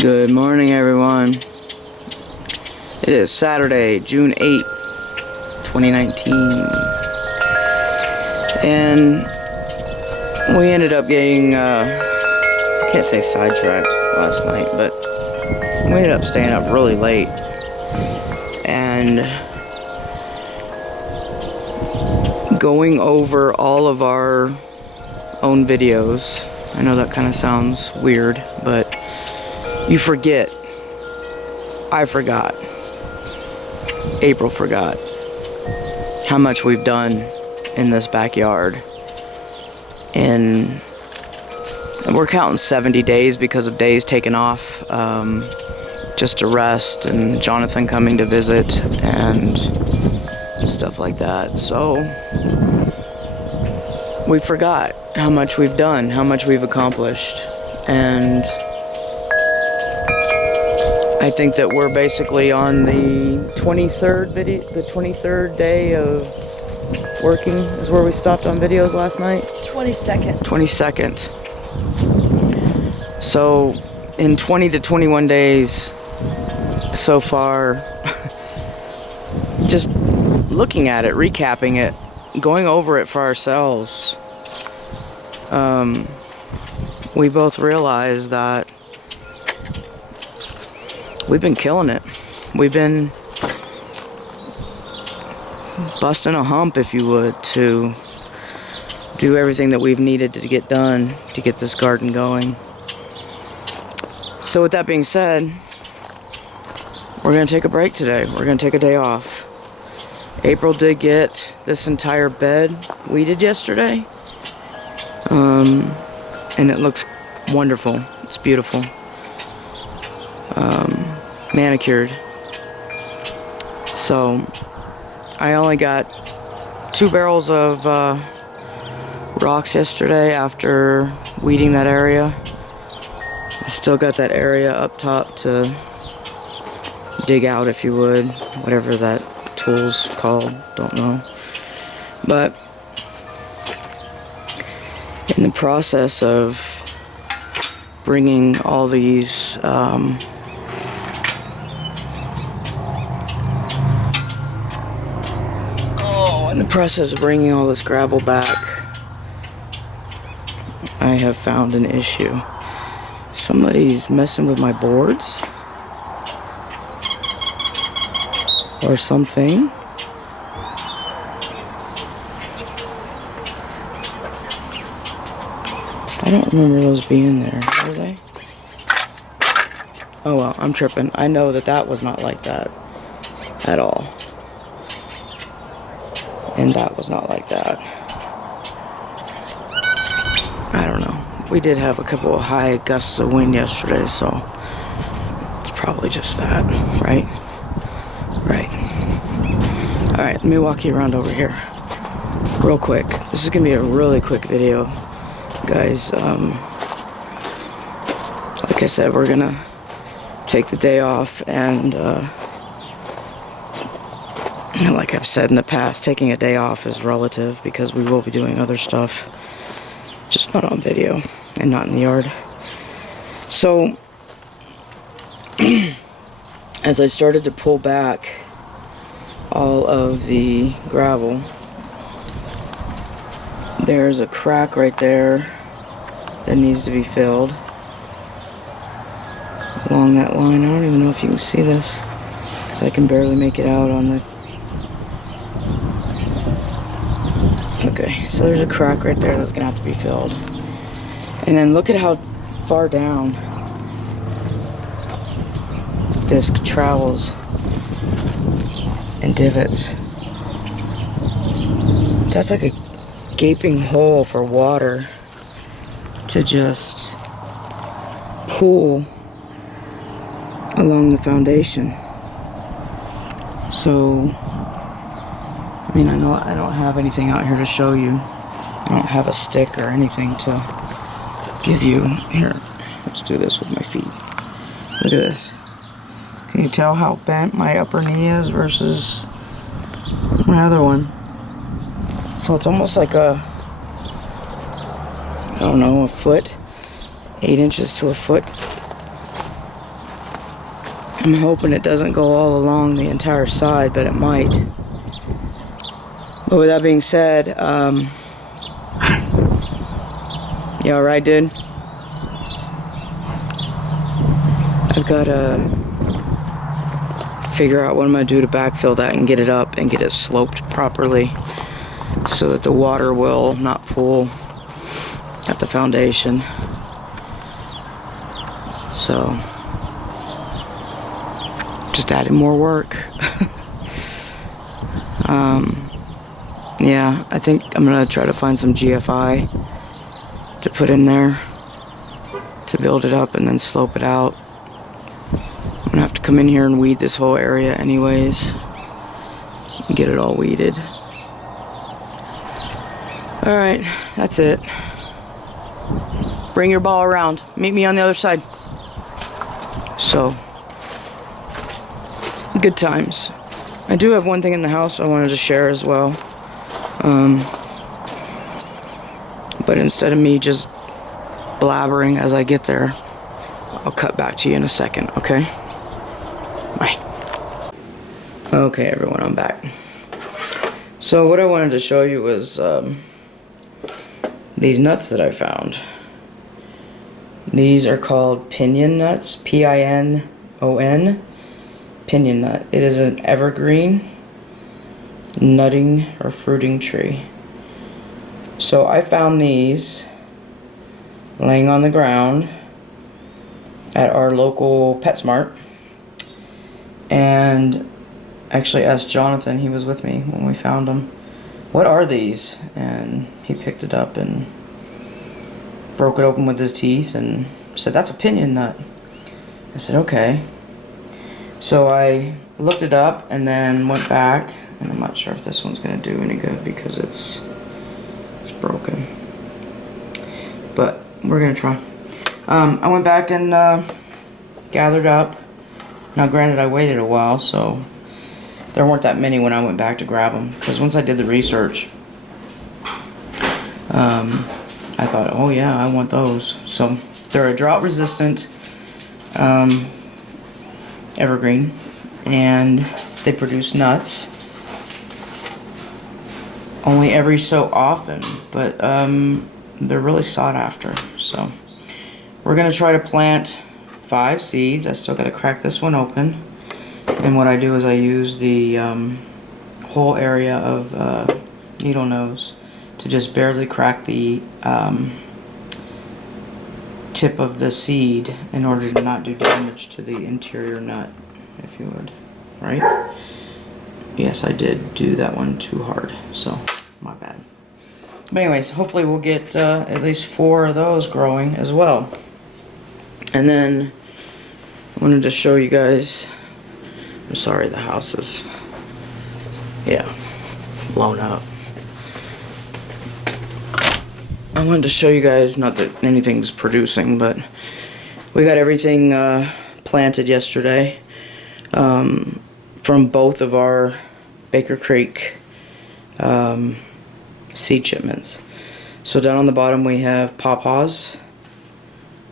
Good morning, everyone. It is Saturday, June 8th, 2019. And we ended up getting, I can't say sidetracked last night, but we ended up staying up really late. And going over all of our own videos. I know that kind of sounds weird, but you forget. I forgot. April forgot how much we've done in this backyard. And we're counting 70 days because of days taken off just to rest, and Jonathan coming to visit and stuff like that. So we forgot how much we've done, how much we've accomplished. And I think that we're basically on the 23rd day of working is where we stopped on videos last night. 22nd. So in 20 to 21 days so far, just looking at it, recapping it, going over it for ourselves, we both realized that we've been killing it. We've been busting a hump, if you would, to do everything that we've needed to get done to get this garden going. So with that being said, we're going to take a break today. We're going to take a day off. April did get this entire bed weeded yesterday. And it looks wonderful. It's beautiful. Manicured. So I only got 2 barrels of rocks yesterday after weeding that area. I still got that area up top to dig out, if you would, whatever that tool's called, don't know. But in the process of bringing all these in the process of bringing all this gravel back, I have found an issue. Somebody's messing with my boards or something. I don't remember those being there, were they? Oh well, I'm tripping. I know that that was not like that at all. And that was not like that. I don't know. We did have a couple of high gusts of wind yesterday, so it's probably just that, right? Right. Alright, let me walk you around over here real quick. This is going to be a really quick video, guys. Like I said, we're going to take the day off, and like I've said in the past, taking a day off is relative because we will be doing other stuff, just not on video and not in the yard. So as I started to pull back all of the gravel, there's a crack right there that needs to be filled along that line. I don't even know if you can see this because I can barely make it out on the... Okay, so there's a crack right there that's gonna have to be filled. And then look at how far down this travels and divots. That's like a gaping hole for water to just pool along the foundation. So I mean, I know I don't have anything out here to show you. I don't have a stick or anything to give you. Here, let's do this with my feet. Look at this. Can you tell how bent my upper knee is versus my other one? So it's almost like a, I don't know, a foot, 8 inches to a foot I'm hoping it doesn't go all along the entire side, but it might. But with that being said, you alright, dude? I've got to figure out what I'm going to do to backfill that and get it up and get it sloped properly so that the water will not pool at the foundation. So, just adding more work. Yeah, I think I'm going to try to find some GFI to put in there to build it up and then slope it out. I'm going to have to come in here and weed this whole area anyways and get it all weeded. Alright, that's it. Bring your ball around. Meet me on the other side. So, good times. I do have one thing in the house I wanted to share as well. But instead of me just blabbering as I get there, I'll cut back to you in a second, okay? Bye. Okay, everyone, I'm back. So what I wanted to show you was these nuts that I found. These are called pinon nuts, P-I-N-O-N, pinon nut. It is an evergreen nutting or fruiting tree. So I found these laying on the ground at our local PetSmart, and actually asked Jonathan, he was with me when we found them, what are these? And he picked it up and broke it open with his teeth and said, that's a pinon nut. I said, okay. So I looked it up and then went back, and I'm not sure if this one's gonna do any good because it's broken, but we're gonna try. I went back and gathered up. Now granted, I waited a while, so there weren't that many when I went back to grab them, because once I did the research, I thought, oh yeah, I want those. So they're a drought resistant evergreen, and they produce nuts only every so often, but they're really sought after. So we're gonna try to plant 5 seeds. I still gotta crack this one open, and what I do is I use the whole area of needle nose to just barely crack the tip of the seed in order to not do damage to the interior nut, if you would, right? Yes, I did do that one too hard, so my bad. But anyways, hopefully we'll get at least 4 of those growing as well. And then I wanted to show you guys, I'm sorry the house is, yeah, blown up. I wanted to show you guys, not that anything's producing, but we got everything planted yesterday from both of our Baker Creek seed shipments. So down on the bottom we have pawpaws.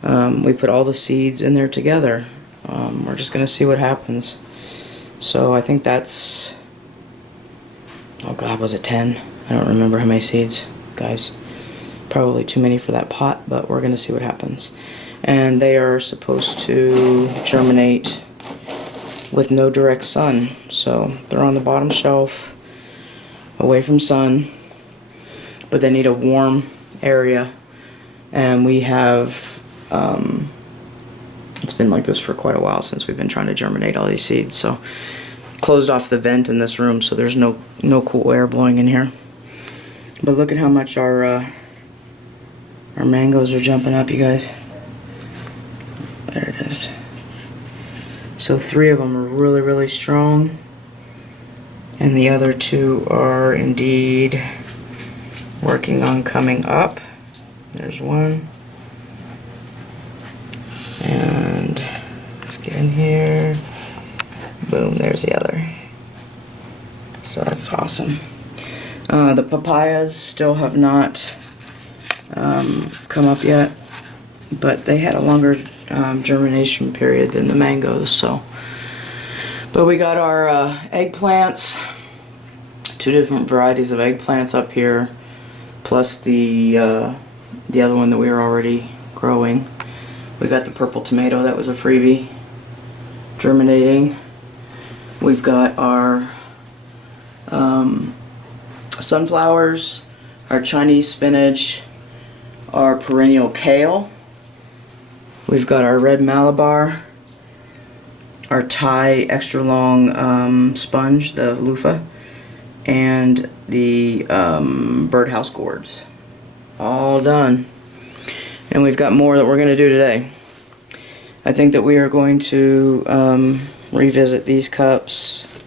We put all the seeds in there together. We're just gonna see what happens. So I think that's, oh god, was it 10? I don't remember how many seeds, guys. Probably too many for that pot, but we're gonna see what happens. And they are supposed to germinate with no direct sun. So they're on the bottom shelf, away from sun, but they need a warm area. And we have, it's been like this for quite a while since we've been trying to germinate all these seeds. So closed off the vent in this room so there's no cool air blowing in here. But look at how much our mangoes are jumping up, you guys. There it is. So 3 of them are really, really strong, and the other 2 are indeed working on coming up. There's one, and let's get in here. Boom, there's the other. So that's awesome. The papayas still have not come up yet, but they had a longer germination period than the mangoes, so But we got our eggplants, 2 different varieties of eggplants up here, plus the other one that we were already growing. We got the purple tomato that was a freebie, germinating. We've got our sunflowers, our Chinese spinach, our perennial kale. We've got our red Malabar, our Thai extra long sponge, the loofah, and the birdhouse gourds. All done. And we've got more that we're going to do today. I think that we are going to revisit these cups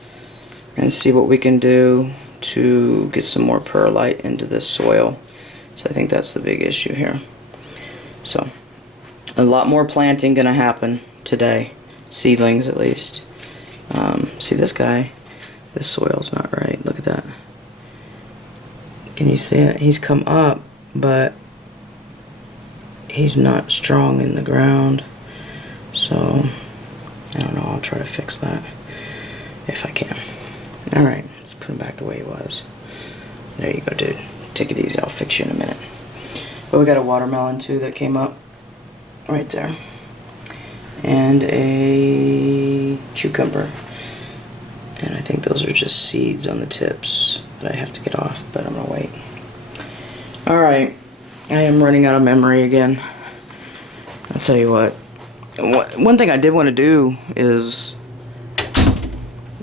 and see what we can do to get some more perlite into this soil. So I think that's the big issue here. So a lot more planting going to happen today. Seedlings at least. See this guy? This soil's not right. Look at that. Can you see it? He's come up, but he's not strong in the ground. So I don't know. I'll try to fix that if I can. Alright, let's put him back the way he was. There you go, dude. Take it easy. I'll fix you in a minute. But we got a watermelon too that came up right there. And a cucumber. And I think those are just seeds on the tips that I have to get off, but I'm gonna wait. Alright, I am running out of memory again. I'll tell you what. One thing I did want to do is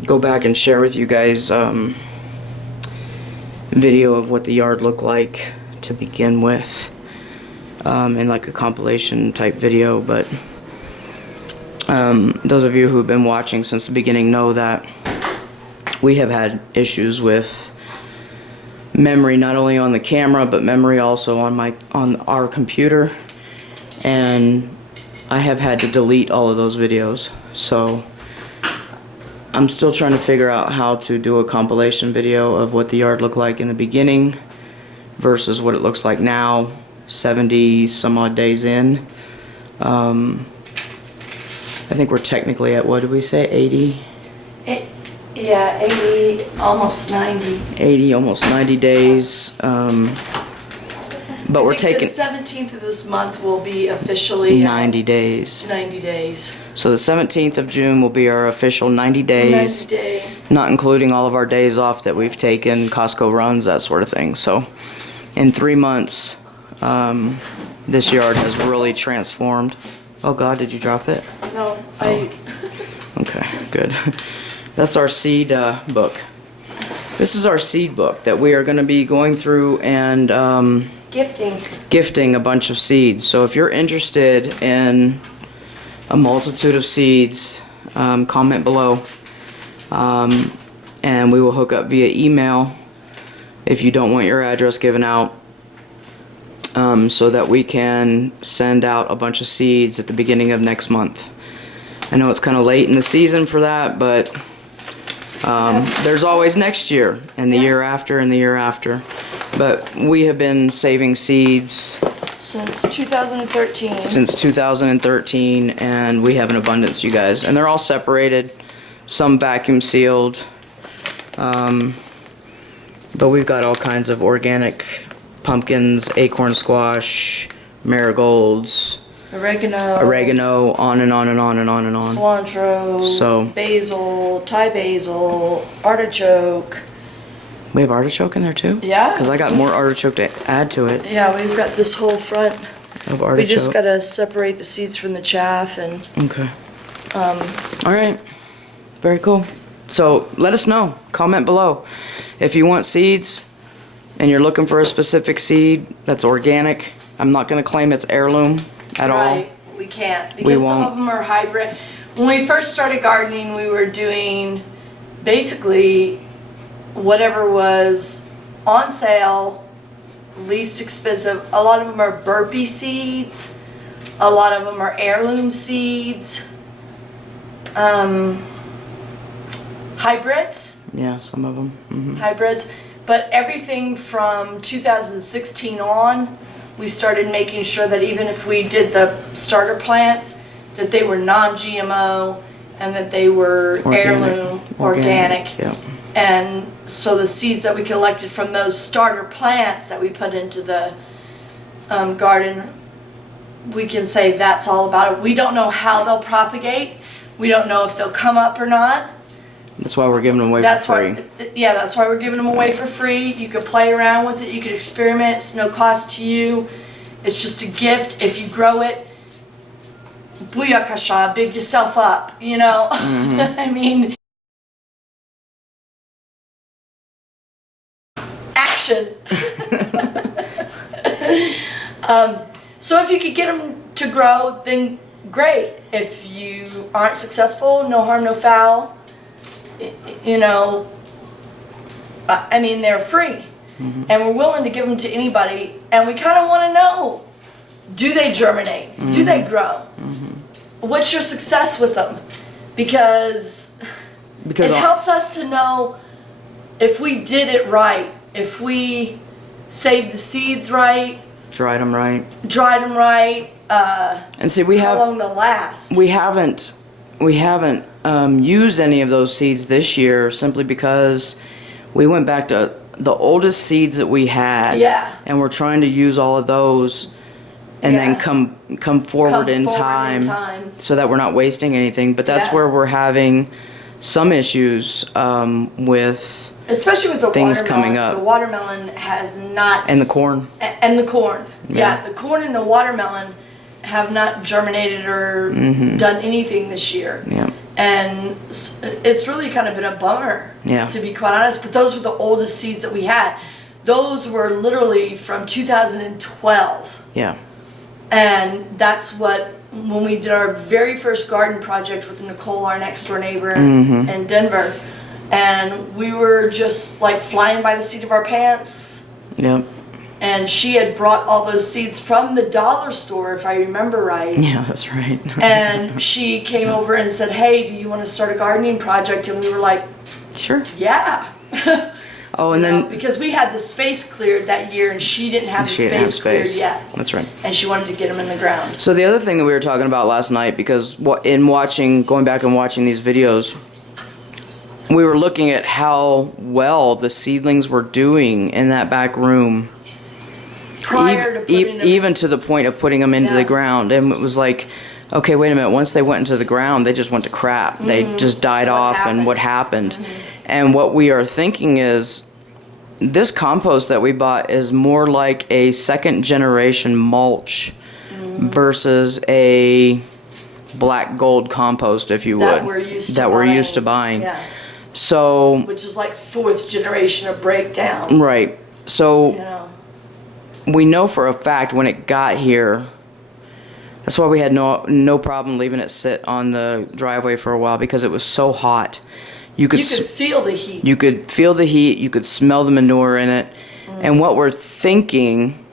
go back and share with you guys video of what the yard looked like to begin with, in like a compilation type video. But those of you who have been watching since the beginning know that we have had issues with memory, not only on the camera but memory also on our computer, and I have had to delete all of those videos. So I'm still trying to figure out how to do a compilation video of what the yard looked like in the beginning versus what it looks like now, 70 some odd days in. I think we're technically at, what did we say, 80? Yeah, 80, almost 90. 80, almost 90 days. But we're taking the 17th of this month will be officially 90 days. 90 days. So the 17th of June will be our official 90 days. 90 day. Not including all of our days off that we've taken, Costco runs, that sort of thing. So in 3 months, this yard has really transformed. Oh God, did you drop it? No, Okay, good. That's our seed book. This is our seed book that we are going to be going through and gifting a bunch of seeds. So if you're interested in a multitude of seeds, comment below, and we will hook up via email if you don't want your address given out, so that we can send out a bunch of seeds at the beginning of next month. I know it's kind of late in the season for that, but there's always next year and the year after and the year after. But we have been saving seeds since 2013. Since 2013, and we have an abundance, you guys. And they're all separated, some vacuum sealed. But we've got all kinds of organic pumpkins, acorn squash, marigolds, oregano, on and on and on and on and on. Cilantro, basil, Thai basil, artichoke. We have artichoke in there too? Yeah. Because I got more artichoke to add to it. Yeah, we've got this whole front of artichoke. We just gotta separate the seeds from the chaff and. Okay. All right. Very cool. So let us know. Comment below if you want seeds and you're looking for a specific seed that's organic. I'm not gonna claim it's heirloom at all. Right. We can't because some of them are hybrid. When we first started gardening, we were doing basically whatever was on sale, least expensive. A lot of them are burpee seeds. A lot of them are heirloom seeds. Hybrids. Yeah, some of them. Mm-hmm. Hybrids. But everything from 2016 on, we started making sure that even if we did the starter plants, that they were non-GMO and that they were heirloom, organic. Yeah. And so the seeds that we collected from those starter plants that we put into the garden, we can say that's all about it. We don't know how they'll propagate. We don't know if they'll come up or not. That's why we're giving them away for free. That's why we're giving them away for free. You could play around with it. You could experiment. It's no cost to you. It's just a gift. If you grow it, booyakasha, big yourself up, you know? I mean, action. So if you could get them to grow, then great. If you aren't successful, no harm, no foul. You know, I mean, they're free. And we're willing to give them to anybody. And we kind of want to know, do they germinate? Do they grow? What's your success with them? Because it helps us to know if we did it right, if we saved the seeds right, dried them right, and see, how long they'll last. We haven't used any of those seeds this year simply because we went back to the oldest seeds that we had, and we're trying to use all of those and then come forward in time so that we're not wasting anything. But that's where we're having some issues with, especially with the things coming up. The watermelon has not, and the corn, the corn, the corn and the watermelon have not germinated or done anything this year. And it's really kind of been a bummer, to be quite honest. But those were the oldest seeds that we had. Those were literally from 2012. And that's when we did our very first garden project with Nicole, our next door neighbor in Denver. And we were just like flying by the seat of our pants. And she had brought all those seeds from the dollar store, if I remember right. Yeah, that's right. And she came over and said, hey, do you want to start a gardening project? And we were like, sure. Yeah. Oh, and then because we had the space cleared that year, and she didn't have the space cleared yet. That's right. And she wanted to get them in the ground. So the other thing that we were talking about last night, because going back and watching these videos, we were looking at how well the seedlings were doing in that back room. Prior to putting them, even to the point of putting them into the ground, and it was like, okay, wait a minute. Once they went into the ground, they just went to crap. They just died off, and what happened? And what we are thinking is, this compost that we bought is more like a second generation mulch versus a black gold compost, if you would, that we're used to buying. So, which is like fourth generation of breakdown. Right. So, we know for a fact when it got here, that's why we had no problem leaving it sit on the driveway for a while, because it was so hot. You could feel the heat. You could feel the heat. You could smell the manure in it. And what we're thinking,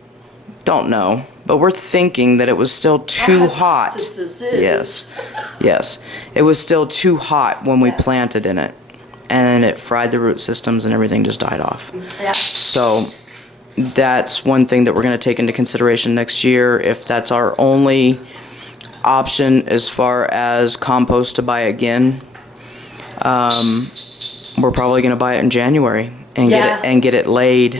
don't know, but we're thinking that it was still too hot. Yes. It was still too hot when we planted in it. And it fried the root systems and everything just died off. So that's one thing that we're going to take into consideration next year. If that's our only option as far as compost to buy again, we're probably going to buy it in January and get it laid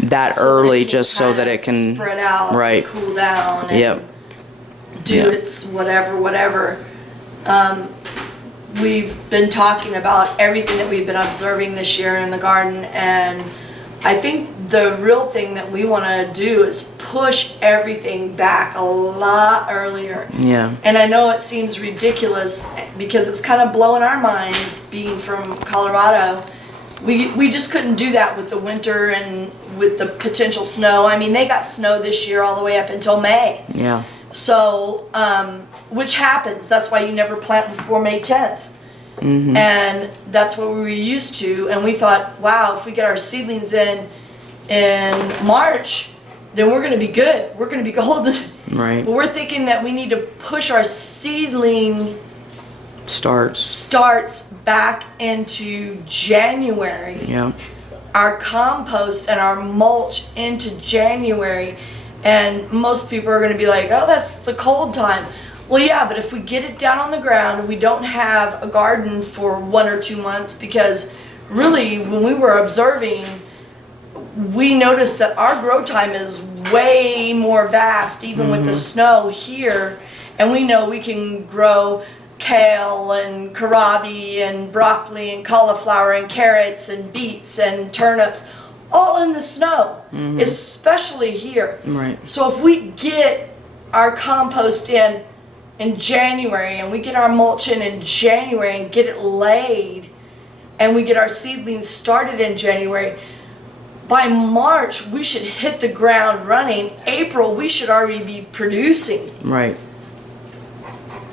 that early, just so that it can spread out, cool down, and do its whatever. We've been talking about everything that we've been observing this year in the garden, and I think the real thing that we want to do is push everything back a lot earlier. And I know it seems ridiculous because it's kind of blowing our minds being from Colorado. We just couldn't do that with the winter and with the potential snow. I mean, they got snow this year all the way up until May. So, which happens. That's why you never plant before May 10th. And that's what we were used to. And we thought, wow, if we get our seedlings in March, then we're going to be good. We're going to be golden. But we're thinking that we need to push our seedling starts back into January. Our compost and our mulch into January. And most people are going to be like, oh, that's the cold time. Well, yeah, but if we get it down on the ground, we don't have a garden for 1 or 2 months, because really, when we were observing, we noticed that our grow time is way more vast, even with the snow here. And we know we can grow kale and kohlrabi and broccoli and cauliflower and carrots and beets and turnips all in the snow, especially here. Right. So if we get our compost in January, and we get our mulch in January and get it laid, and we get our seedlings started in January, by March we should hit the ground running. April we should already be producing Right.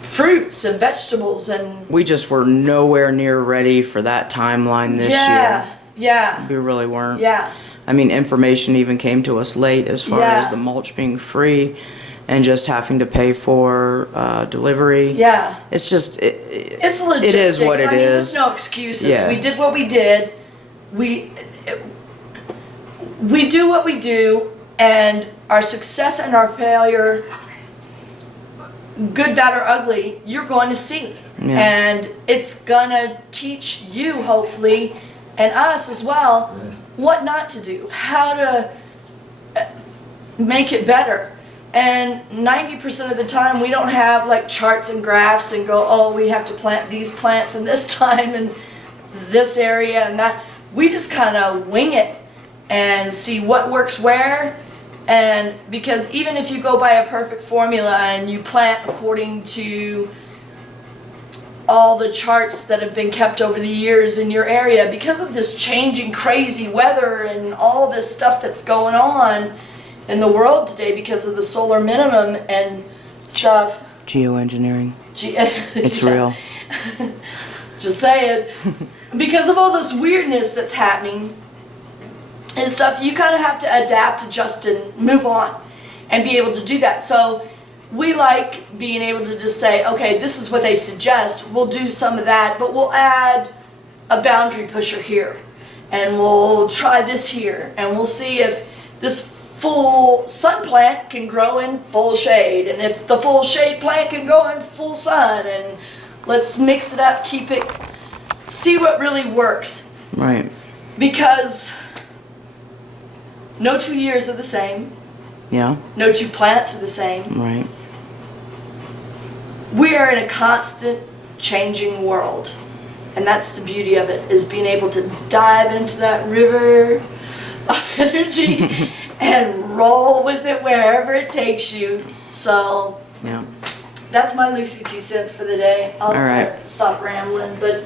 fruits and vegetables. And We just were nowhere near ready for that timeline this year. Yeah. We really weren't. Yeah. I mean, information even came to us late as far Yeah. as the mulch being free and just having to pay for delivery. Yeah. It's just, It's logistics. it is what it I mean, is. there's no excuses. Yeah. We did what we did. We do what we do, and our success and our failure, good, bad, or ugly, you're going to see. Yeah. And it's gonna teach you, hopefully, and us as well, what not to do, how to make it better. And 90% of the time we don't have like charts and graphs and go, oh, we have to plant these plants in this time and this area and that. We just kind of wing it and see what works where. And because even if you go by a perfect formula and you plant according to all the charts that have been kept over the years in your area, because of this changing crazy weather and all this stuff that's going on in the world today, because of the solar minimum and stuff. Geoengineering. It's Yeah. real. Just saying. Because of all this weirdness that's happening and stuff, you kind of have to adapt, adjust, and move on and be able to do that. So we like being able to just say, okay, this is what they suggest. We'll do some of that, but we'll add a boundary pusher here. And we'll try this here. And we'll see if this full sun plant can grow in full shade, and if the full shade plant can go in full sun, and let's mix it up, keep it, see what really works. Right. Because no 2 years are the same, Yeah. no 2 plants are the same. Right. We are in a constant changing world, and that's the beauty of it, is being able to dive into that river of energy and roll with it wherever it takes you. So Yeah. that's my Lucy 2 cents for the day. I'll All right. stop rambling, but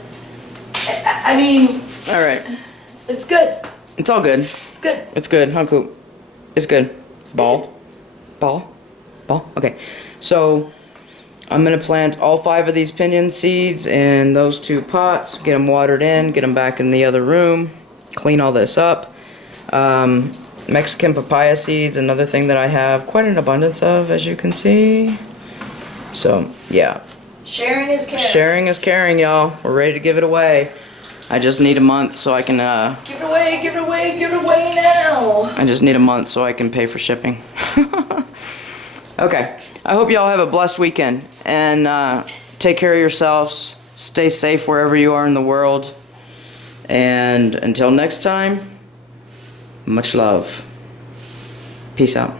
I mean, All right. it's good. It's all good. It's good. It's good, huh, Coop? It's good. Ball? Ball? Okay. So, I'm going to plant all 5 of these pinyon seeds in those 2 pots, get them watered in, get them back in the other room, clean all this up. Mexican papaya seeds, another thing that I have quite an abundance of, as you can see. So, yeah. Sharing is caring. Sharing is caring, y'all. We're ready to give it away. I just need a month so I can, Give it away, give it away, give it away now. I just need a month so I can pay for shipping. Okay. I hope y'all have a blessed weekend. And take care of yourselves. Stay safe wherever you are in the world. And until next time, much love. Peace out.